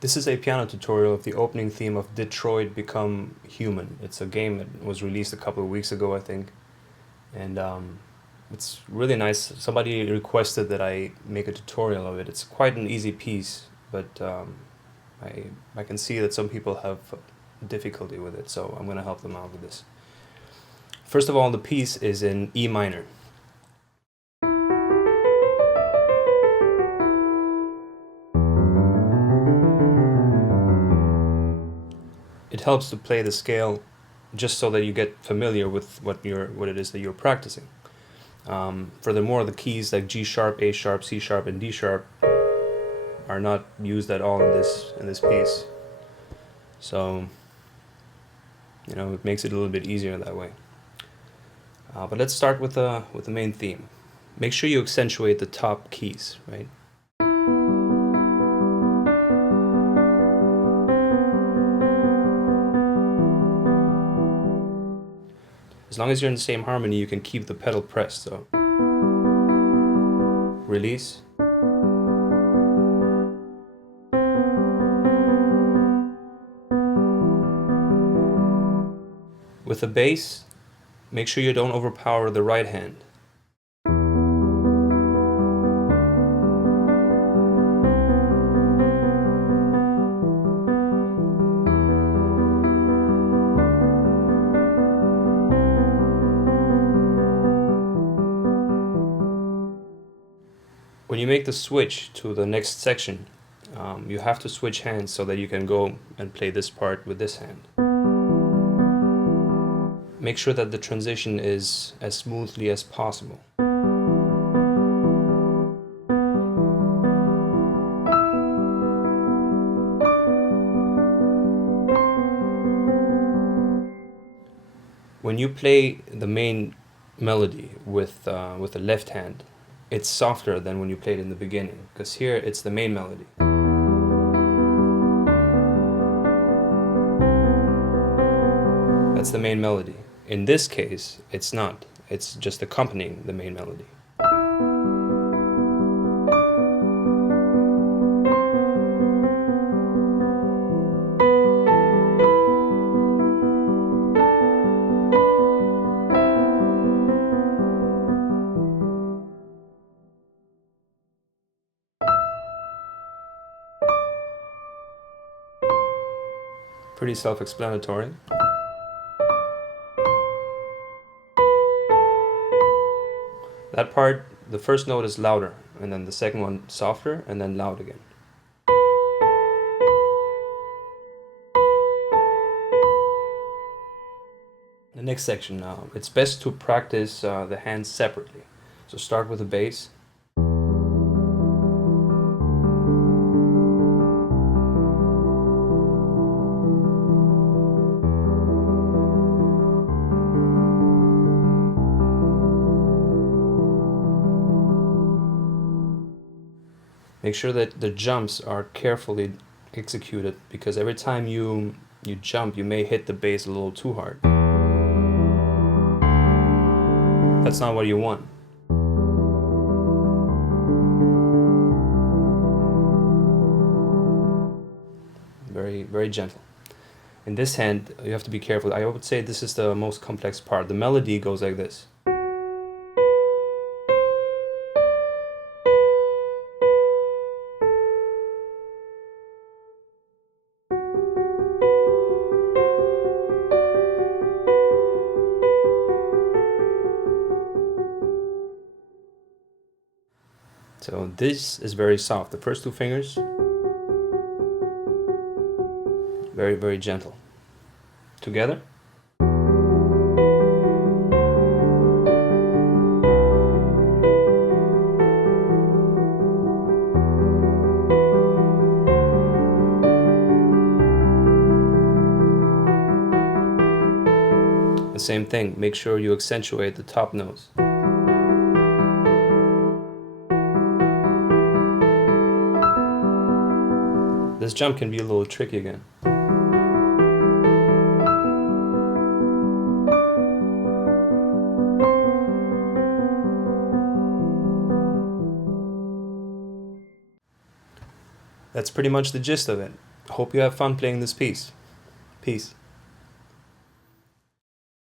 This is a piano tutorial of the opening theme of Detroit Become Human. It's a game that was released a couple of weeks ago, I think, and it's really nice. Somebody requested that I make a tutorial of it. It's quite an easy piece, but I can see that some people have difficulty with it, so I'm going to help them out with this. First of all, the piece is in E minor. It helps to play the scale just so that you get familiar with what it is that you're practicing. Furthermore, the keys like G sharp, A sharp, C sharp, and D sharp are not used at all in this piece. So, it makes it a little bit easier that way. But let's start with the main theme. Make sure you accentuate the top keys, right? As long as you're in the same harmony, you can keep the pedal pressed. So, release. With the bass, make sure you don't overpower the right hand. When you make the switch to the next section, you have to switch hands so that you can go and play this part with this hand. Make sure that the transition is as smoothly as possible. When you play the main melody with the left hand, it's softer than when you play it in the beginning, because here it's the main melody. That's the main melody. In this case, it's not. It's just accompanying the main melody. Pretty self-explanatory. That part, the first note is louder, and then the second one softer, and then loud again. The next section now. It's best to practice the hands separately. So start with the bass. Make sure that the jumps are carefully executed, because every time you jump, you may hit the bass a little too hard. That's not what you want. Very, very gentle. In this hand, you have to be careful. I would say this is the most complex part. The melody goes like this. So this is very soft. The first two fingers, very, very gentle. Together. The same thing, make sure you accentuate the top notes. This jump can be a little tricky again. That's pretty much the gist of it. Hope you have fun playing this piece. Peace.